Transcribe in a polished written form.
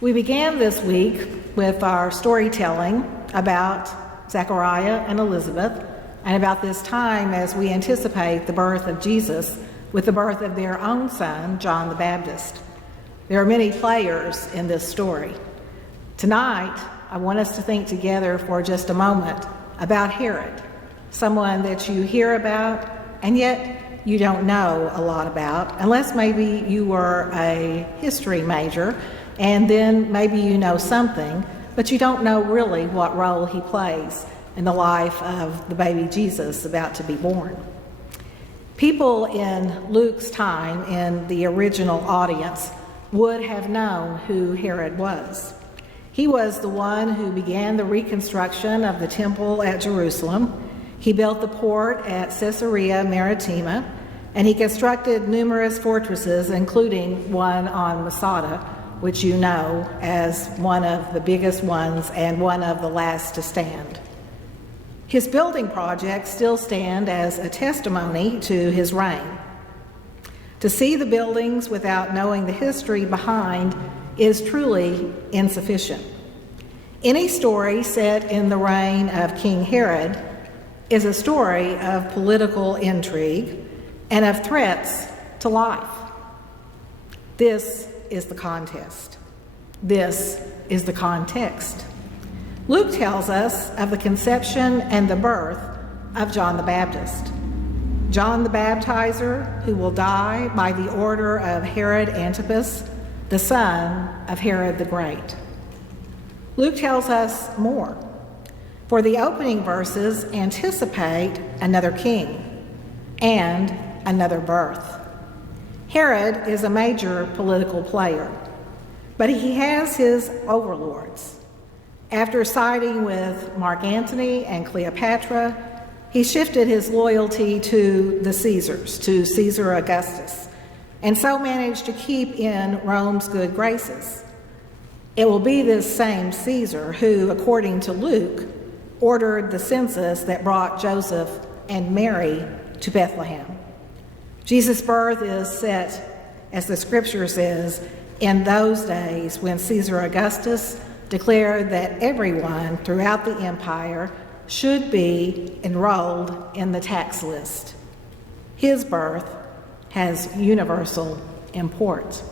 We began this week with our storytelling about Zechariah and Elizabeth, and about this time as we anticipate the birth of Jesus with the birth of their own son, John the Baptist. There are many players in this story. Tonight, I want us to think together for just a moment about Herod, someone that you hear about and yet you don't know a lot about, unless maybe you were a history major and then maybe you know something, but you don't know really what role he plays in the life of the baby Jesus about to be born. People in Luke's time in the original audience would have known who Herod was. He was the one who began the reconstruction of the temple at Jerusalem. He built the port at Caesarea Maritima, and he constructed numerous fortresses, including one on Masada, which you know as one of the biggest ones and one of the last to stand. His building projects still stand as a testimony to his reign. To see the buildings without knowing the history behind is truly insufficient. Any story set in the reign of King Herod is a story of political intrigue and of threats to life. This is the contest. This is the context. Luke tells us of the conception and the birth of John the Baptist. John the Baptizer, who will die by the order of Herod Antipas, the son of Herod the Great. Luke tells us more, for the opening verses anticipate another king and another birth. Herod is a major political player, but he has his overlords. After siding with Mark Antony and Cleopatra, he shifted his loyalty to the Caesars, to Caesar Augustus, and so managed to keep in Rome's good graces. It will be this same Caesar who, according to Luke, ordered the census that brought Joseph and Mary to Bethlehem. Jesus' birth is set, as the scripture says, in those days when Caesar Augustus declared that everyone throughout the empire should be enrolled in the tax list. His birth has universal import.